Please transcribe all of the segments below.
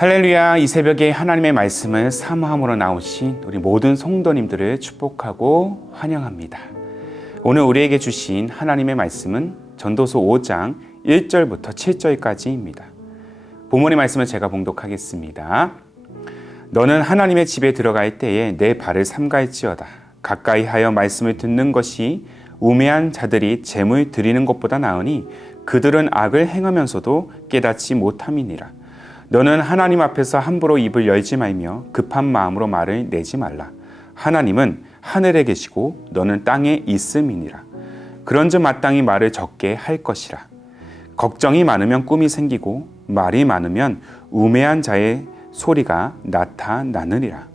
할렐루야. 이 새벽에 하나님의 말씀을 사모함으로 나오신 우리 모든 성도님들을 축복하고 환영합니다. 오늘 우리에게 주신 하나님의 말씀은 전도서 5장 1절부터 7절까지입니다. 본문의 말씀을 제가 봉독하겠습니다. 너는 하나님의 집에 들어갈 때에 내 발을 삼갈지어다. 가까이 하여 말씀을 듣는 것이 우매한 자들이 재물 드리는 것보다 나으니 그들은 악을 행하면서도 깨닫지 못함이니라. 너는 하나님 앞에서 함부로 입을 열지 말며 급한 마음으로 말을 내지 말라. 하나님은 하늘에 계시고 너는 땅에 있음이니라. 그런즉 마땅히 말을 적게 할 것이라. 걱정이 많으면 꿈이 생기고 말이 많으면 우매한 자의 소리가 나타나느니라.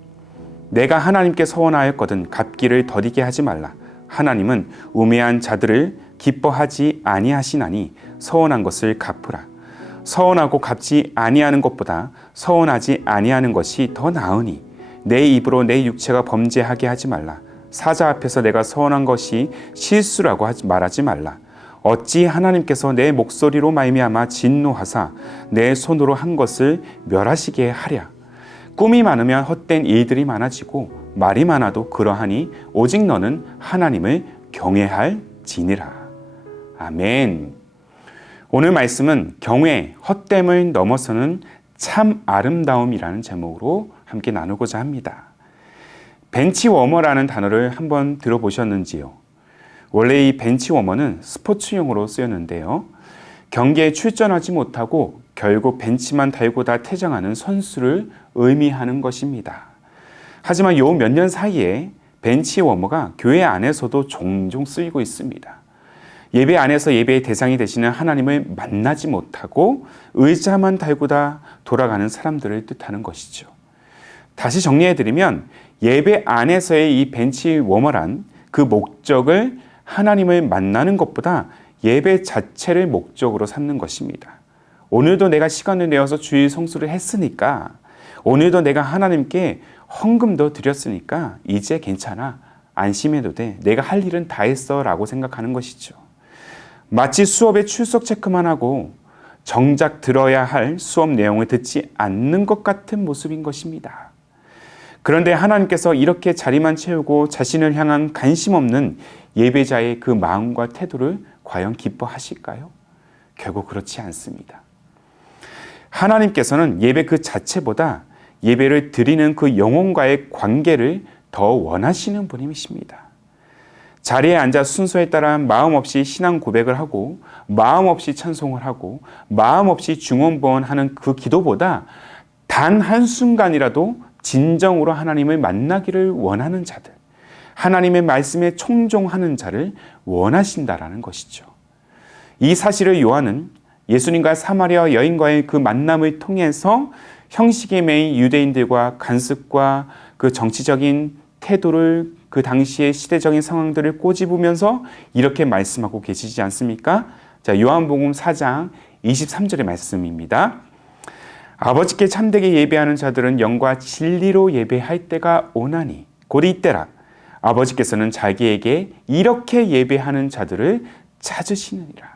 내가 하나님께 서원하였거든 갚기를 더디게 하지 말라. 하나님은 우매한 자들을 기뻐하지 아니하시나니 서원한 것을 갚으라. 서원하고 갚지 아니하는 것보다 서원하지 아니하는 것이 더 나으니 내 입으로 내 육체가 범죄하게 하지 말라. 사자 앞에서 내가 서원한 것이 실수라고 말하지 말라. 어찌 하나님께서 내 목소리로 말미암아 진노하사 내 손으로 한 것을 멸하시게 하랴. 꿈이 많으면 헛된 일들이 많아지고 말이 많아도 그러하니 오직 너는 하나님을 경외할지니라. 아멘. 오늘 말씀은 경외, 헛됨을 넘어서는 참 아름다움이라는 제목으로 함께 나누고자 합니다. 벤치워머라는 단어를 한번 들어보셨는지요? 원래 이 벤치워머는 스포츠용으로 쓰였는데요. 경기에 출전하지 못하고 결국 벤치만 달고 다 퇴장하는 선수를 의미하는 것입니다. 하지만 요 몇 년 사이에 벤치워머가 교회 안에서도 종종 쓰이고 있습니다. 예배 안에서 예배의 대상이 되시는 하나님을 만나지 못하고 의자만 달고 다 돌아가는 사람들을 뜻하는 것이죠. 다시 정리해드리면 예배 안에서의 이 벤치워머란 그 목적을 하나님을 만나는 것보다 예배 자체를 목적으로 삼는 것입니다. 오늘도 내가 시간을 내어서 주일 성수를 했으니까, 오늘도 내가 하나님께 헌금도 드렸으니까 이제 괜찮아, 안심해도 돼, 내가 할 일은 다 했어 라고 생각하는 것이죠. 마치 수업에 출석 체크만 하고 정작 들어야 할 수업 내용을 듣지 않는 것 같은 모습인 것입니다. 그런데 하나님께서 이렇게 자리만 채우고 자신을 향한 관심 없는 예배자의 그 마음과 태도를 과연 기뻐하실까요? 결국 그렇지 않습니다. 하나님께서는 예배 그 자체보다 예배를 드리는 그 영혼과의 관계를 더 원하시는 분이십니다. 자리에 앉아 순서에 따라 마음 없이 신앙 고백을 하고 마음 없이 찬송을 하고 마음 없이 중언부언하는 그 기도보다 단 한순간이라도 진정으로 하나님을 만나기를 원하는 자들, 하나님의 말씀에 청종하는 자를 원하신다라는 것이죠. 이 사실을 요한은 예수님과 사마리아 여인과의 그 만남을 통해서 형식에 매인 유대인들과 간섭과 그 정치적인 태도를, 그 당시의 시대적인 상황들을 꼬집으면서 이렇게 말씀하고 계시지 않습니까? 자, 요한복음 4장 23절의 말씀입니다. 아버지께 참되게 예배하는 자들은 영과 진리로 예배할 때가 오나니 곧 이때라. 아버지께서는 자기에게 이렇게 예배하는 자들을 찾으시느니라.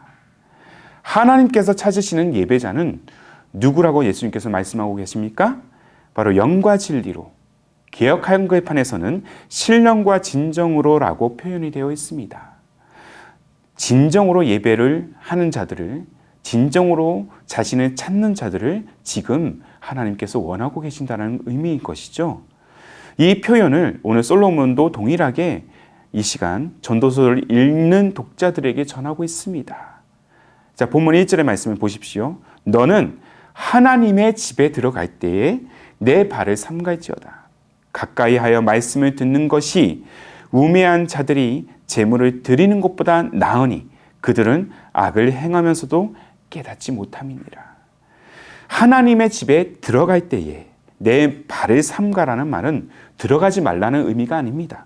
하나님께서 찾으시는 예배자는 누구라고 예수님께서 말씀하고 계십니까? 바로 영과 진리로, 개역 한글판에서는 신령과 진정으로라고 표현이 되어 있습니다. 진정으로 예배를 하는 자들을, 진정으로 자신을 찾는 자들을 지금 하나님께서 원하고 계신다는 의미인 것이죠. 이 표현을 오늘 솔로몬도 동일하게 이 시간 전도서를 읽는 독자들에게 전하고 있습니다. 자, 본문 1절의 말씀을 보십시오. 너는 하나님의 집에 들어갈 때에 내 발을 삼갈지어다. 가까이 하여 말씀을 듣는 것이 우매한 자들이 재물을 드리는 것보다 나으니 그들은 악을 행하면서도 깨닫지 못함이니라. 하나님의 집에 들어갈 때에 내 발을 삼가라는 말은 들어가지 말라는 의미가 아닙니다.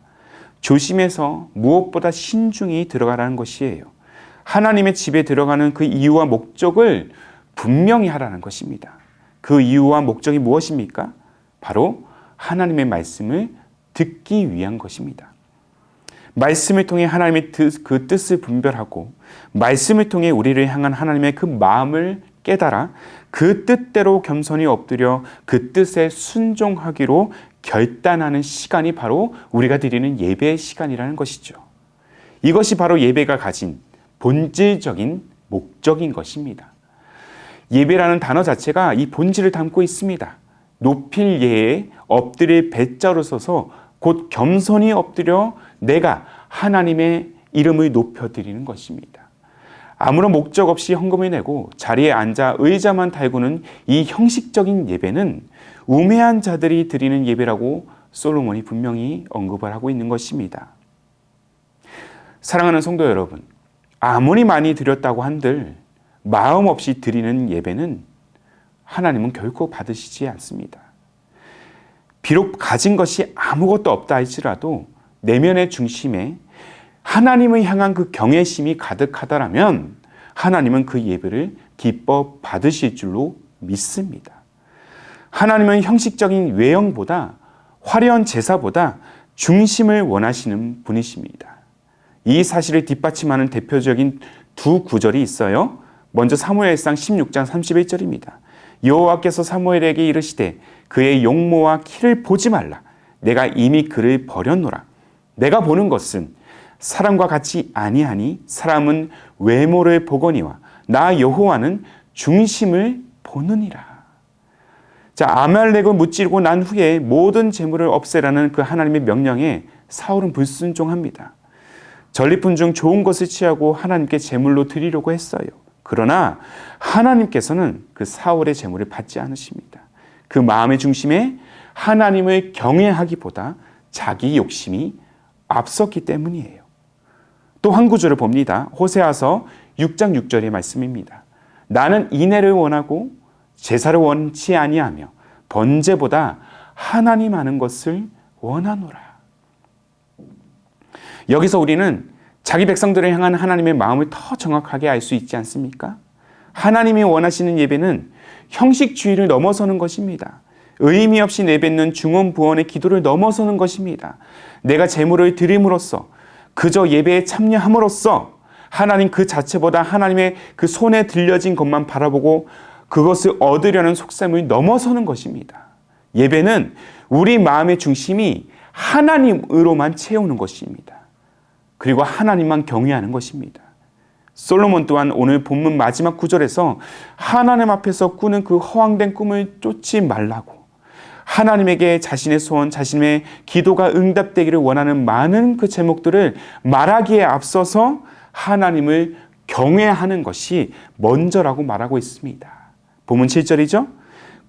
조심해서 무엇보다 신중히 들어가라는 것이에요. 하나님의 집에 들어가는 그 이유와 목적을 분명히 하라는 것입니다. 그 이유와 목적이 무엇입니까? 바로 하나님의 말씀을 듣기 위한 것입니다. 말씀을 통해 하나님의 그 뜻을 분별하고 말씀을 통해 우리를 향한 하나님의 그 마음을 깨달아 그 뜻대로 겸손히 엎드려 그 뜻에 순종하기로 결단하는 시간이 바로 우리가 드리는 예배의 시간이라는 것이죠. 이것이 바로 예배가 가진 본질적인 목적인 것입니다. 예배라는 단어 자체가 이 본질을 담고 있습니다. 높일 예에 엎드릴 배자로 써서 곧 겸손히 엎드려 내가 하나님의 이름을 높여드리는 것입니다. 아무런 목적 없이 헌금을 내고 자리에 앉아 의자만 달구는 이 형식적인 예배는 우매한 자들이 드리는 예배라고 솔로몬이 분명히 언급을 하고 있는 것입니다. 사랑하는 성도 여러분, 아무리 많이 드렸다고 한들 마음 없이 드리는 예배는 하나님은 결코 받으시지 않습니다. 비록 가진 것이 아무것도 없다 할지라도 내면의 중심에 하나님을 향한 그 경외심이 가득하다라면 하나님은 그 예배를 기뻐 받으실 줄로 믿습니다. 하나님은 형식적인 외형보다 화려한 제사보다 중심을 원하시는 분이십니다. 이 사실을 뒷받침하는 대표적인 두 구절이 있어요. 먼저 사무엘상 16장 31절입니다. 여호와께서 사무엘에게 이르시되 그의 용모와 키를 보지 말라. 내가 이미 그를 버렸노라. 내가 보는 것은 사람과 같이 아니하니 사람은 외모를 보거니와 나 여호와는 중심을 보느니라. 자, 아말렉을 무찌르고 난 후에 모든 재물을 없애라는 그 하나님의 명령에 사울은 불순종합니다. 전리품 중 좋은 것을 취하고 하나님께 제물로 드리려고 했어요. 그러나 하나님께서는 그 사울의 제물을 받지 않으십니다. 그 마음의 중심에 하나님을 경외하기보다 자기 욕심이 앞섰기 때문이에요. 또 한 구절을 봅니다. 호세아서 6장 6절의 말씀입니다. 나는 인애를 원하고 제사를 원치 아니하며 번제보다 하나님 아는 것을 원하노라. 여기서 우리는 자기 백성들을 향한 하나님의 마음을 더 정확하게 알 수 있지 않습니까? 하나님이 원하시는 예배는 형식주의를 넘어서는 것입니다. 의미 없이 내뱉는 중언부언의 기도를 넘어서는 것입니다. 내가 제물을 드림으로써 그저 예배에 참여함으로써 하나님 그 자체보다 하나님의 그 손에 들려진 것만 바라보고 그것을 얻으려는 속셈을 넘어서는 것입니다. 예배는 우리 마음의 중심이 하나님으로만 채우는 것입니다. 그리고 하나님만 경외하는 것입니다. 솔로몬 또한 오늘 본문 마지막 구절에서 하나님 앞에서 꾸는 그 허황된 꿈을 쫓지 말라고, 하나님에게 자신의 소원, 자신의 기도가 응답되기를 원하는 많은 그 제목들을 말하기에 앞서서 하나님을 경외하는 것이 먼저라고 말하고 있습니다. 본문 7절이죠.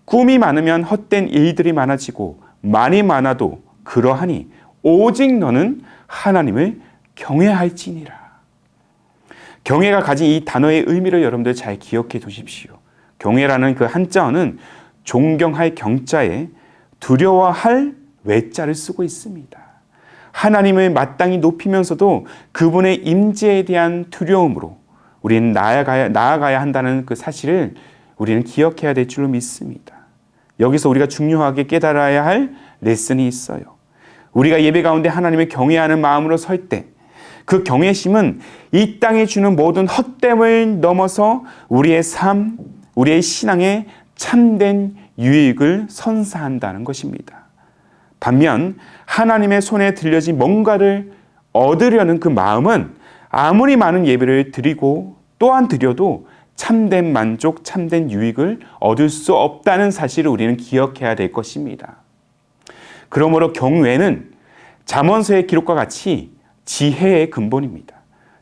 꿈이 많으면 헛된 일들이 많아지고 많이 많아도 그러하니 오직 너는 하나님을 경외할지니라. 경외가 가진 이 단어의 의미를 여러분들 잘 기억해 두십시오. 경외라는 그 한자어는 존경할 경자에 두려워할 외자를 쓰고 있습니다. 하나님을 마땅히 높이면서도 그분의 임재에 대한 두려움으로 우리는 나아가야 한다는 그 사실을 우리는 기억해야 될 줄로 믿습니다. 여기서 우리가 중요하게 깨달아야 할 레슨이 있어요. 우리가 예배 가운데 하나님을 경외하는 마음으로 설 때 그 경외심은 이 땅에 주는 모든 헛됨을 넘어서 우리의 삶, 우리의 신앙에 참된 유익을 선사한다는 것입니다. 반면 하나님의 손에 들려진 뭔가를 얻으려는 그 마음은 아무리 많은 예배를 드리고 또한 드려도 참된 만족, 참된 유익을 얻을 수 없다는 사실을 우리는 기억해야 될 것입니다. 그러므로 경외는 잠언서의 기록과 같이 지혜의 근본입니다.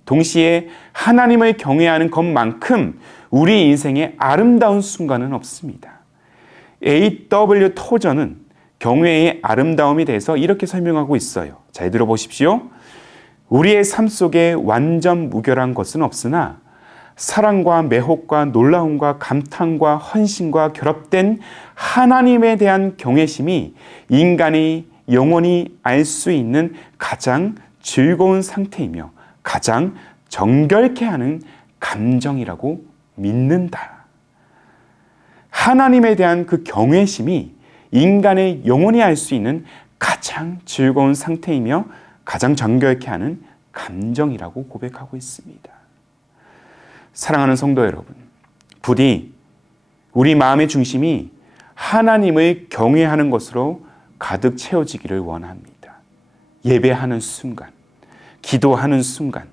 동시에 하나님을 경외하는 것만큼 우리 인생에 아름다운 순간은 없습니다. A.W. 토저는 경외의 아름다움에 대해서 이렇게 설명하고 있어요. 잘 들어보십시오. 우리의 삶 속에 완전 무결한 것은 없으나 사랑과 매혹과 놀라움과 감탄과 헌신과 결합된 하나님에 대한 경외심이 인간이 영원히 알 수 있는 가장 즐거운 상태이며 가장 정결케 하는 감정이라고 믿는다. 하나님에 대한 그 경외심이 인간의 영혼이 알 수 있는 가장 즐거운 상태이며 가장 정결케 하는 감정이라고 고백하고 있습니다. 사랑하는 성도 여러분, 부디 우리 마음의 중심이 하나님을 경외하는 것으로 가득 채워지기를 원합니다. 예배하는 순간, 기도하는 순간,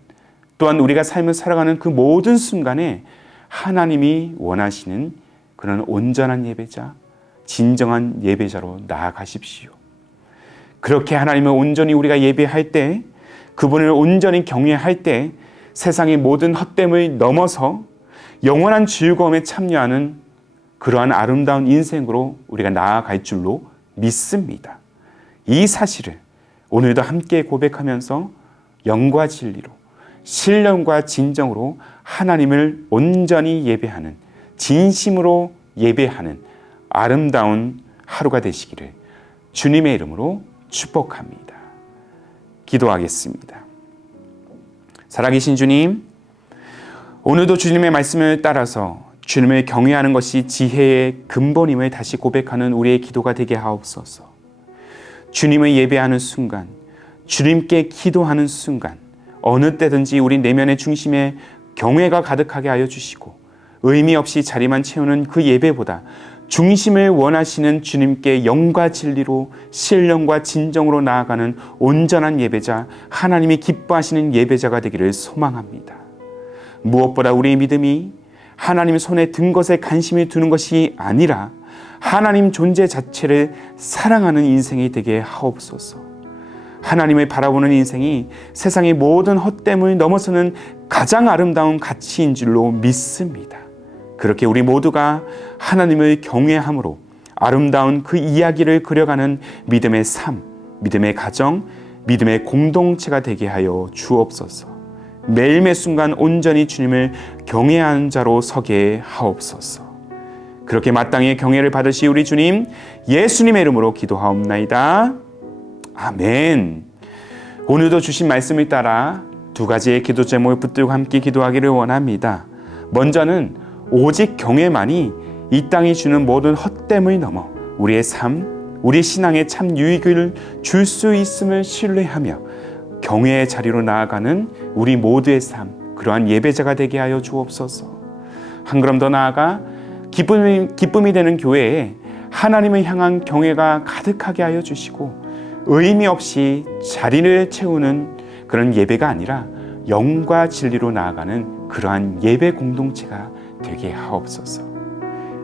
또한 우리가 삶을 살아가는 그 모든 순간에 하나님이 원하시는 그런 온전한 예배자, 진정한 예배자로 나아가십시오. 그렇게 하나님을 온전히 우리가 예배할 때, 그분을 온전히 경외할 때 세상의 모든 헛됨을 넘어서 영원한 즐거움에 참여하는 그러한 아름다운 인생으로 우리가 나아갈 줄로 믿습니다. 이 사실을 오늘도 함께 고백하면서 영과 진리로, 신령과 진정으로 하나님을 온전히 예배하는, 진심으로 예배하는 아름다운 하루가 되시기를 주님의 이름으로 축복합니다. 기도하겠습니다. 살아계신 주님, 오늘도 주님의 말씀을 따라서 주님을 경외하는 것이 지혜의 근본임을 다시 고백하는 우리의 기도가 되게 하옵소서. 주님을 예배하는 순간, 주님께 기도하는 순간, 어느 때든지 우리 내면의 중심에 경외가 가득하게 하여 주시고 의미 없이 자리만 채우는 그 예배보다 중심을 원하시는 주님께 영과 진리로, 신령과 진정으로 나아가는 온전한 예배자, 하나님이 기뻐하시는 예배자가 되기를 소망합니다. 무엇보다 우리의 믿음이 하나님 손에 든 것에 관심이 두는 것이 아니라 하나님 존재 자체를 사랑하는 인생이 되게 하옵소서. 하나님을 바라보는 인생이 세상의 모든 헛됨을 넘어서는 가장 아름다운 가치인 줄로 믿습니다. 그렇게 우리 모두가 하나님을 경외함으로 아름다운 그 이야기를 그려가는 믿음의 삶, 믿음의 가정, 믿음의 공동체가 되게 하여 주옵소서. 매일매 순간 온전히 주님을 경외하는 자로 서게 하옵소서. 그렇게 마땅히 경외를 받으시 우리 주님 예수님의 이름으로 기도하옵나이다. 아멘. 오늘도 주신 말씀을 따라 두 가지의 기도 제목을 붙들고 함께 기도하기를 원합니다. 먼저는 오직 경외만이 이 땅이 주는 모든 헛됨을 넘어 우리의 삶, 우리 신앙에 참 유익을 줄 수 있음을 신뢰하며 경외의 자리로 나아가는 우리 모두의 삶, 그러한 예배자가 되게 하여 주옵소서. 한 걸음 더 나아가 기쁨이 되는 교회에 하나님을 향한 경외가 가득하게 하여 주시고 의미 없이 자리를 채우는 그런 예배가 아니라 영과 진리로 나아가는 그러한 예배 공동체가 되게 하옵소서.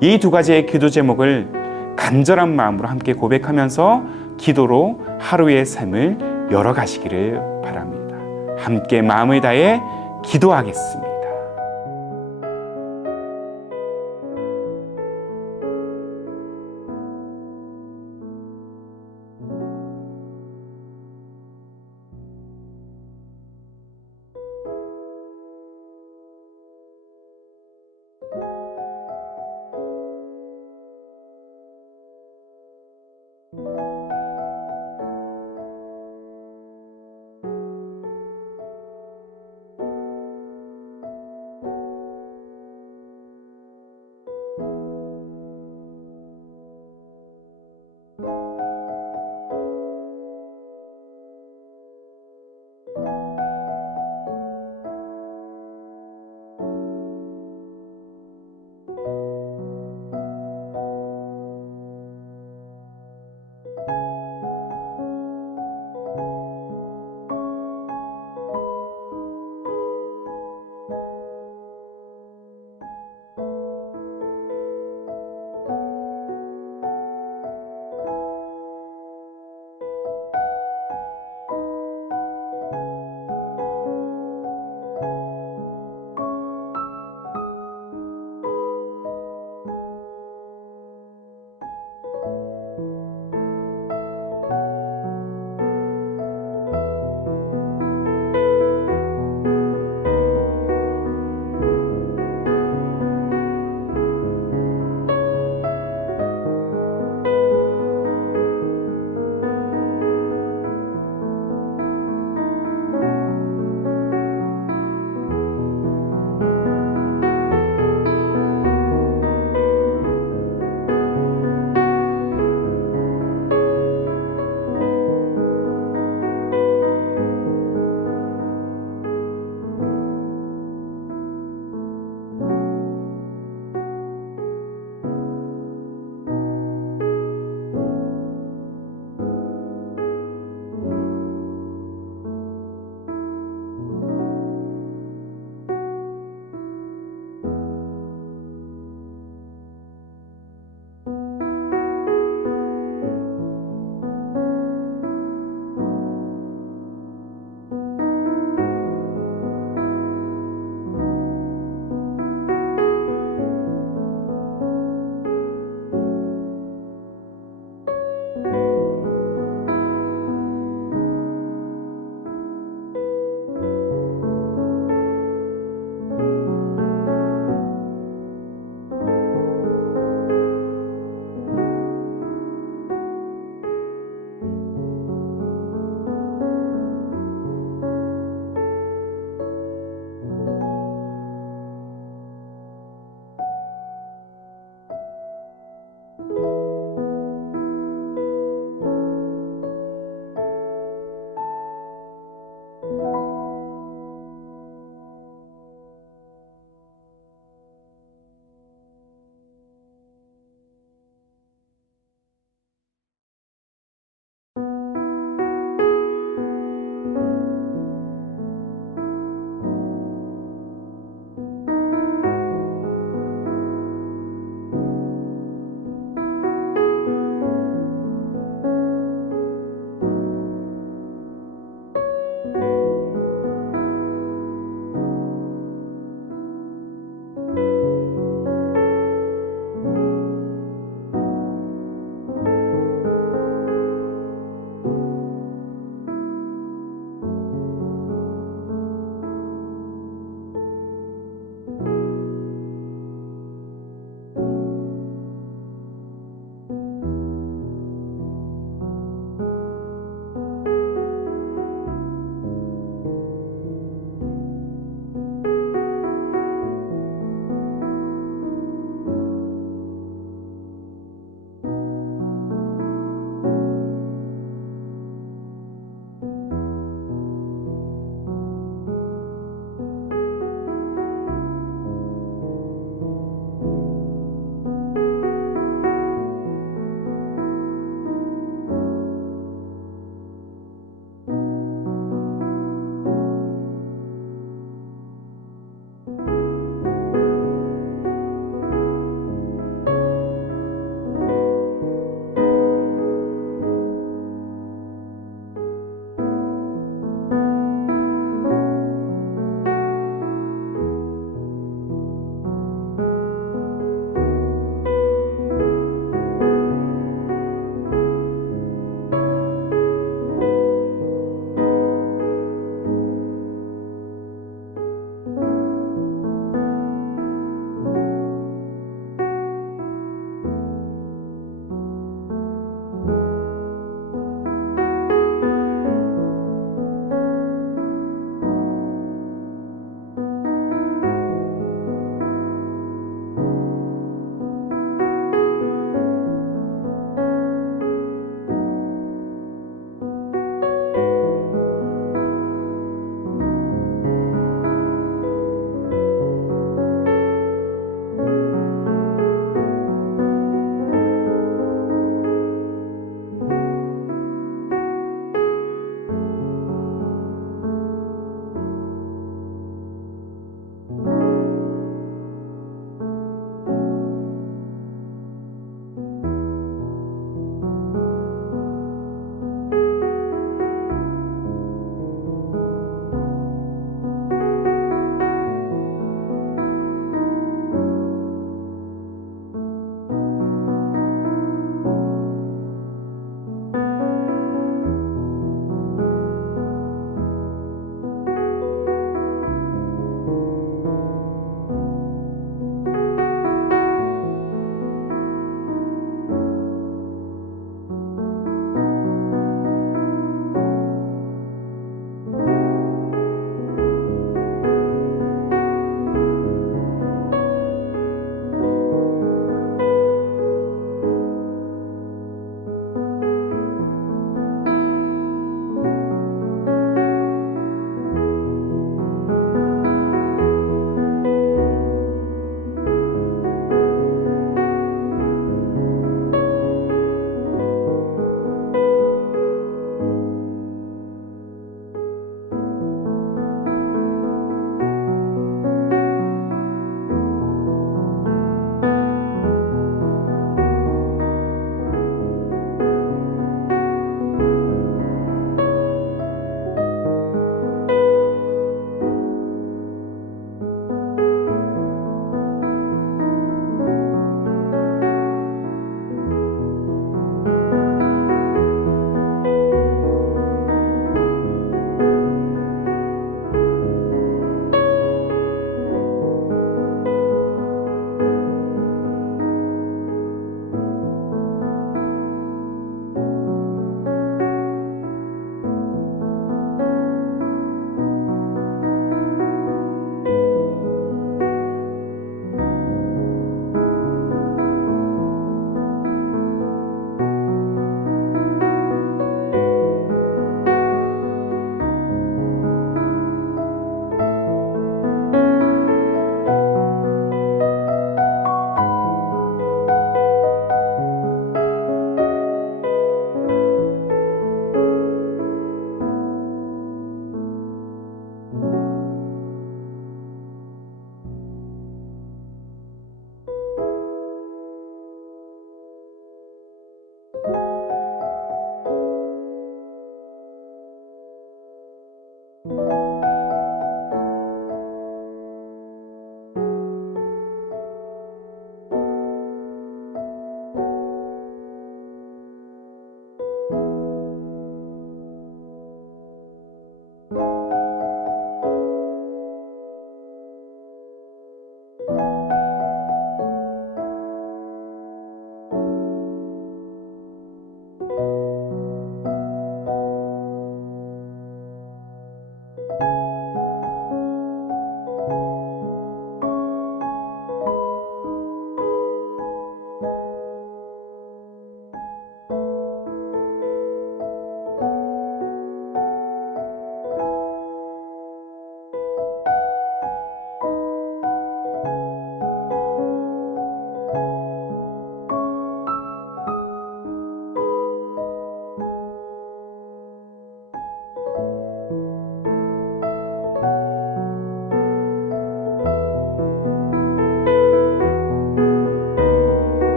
이 두 가지의 기도 제목을 간절한 마음으로 함께 고백하면서 기도로 하루의 삶을 열어가시기를 바랍니다. 함께 마음을 다해 기도하겠습니다.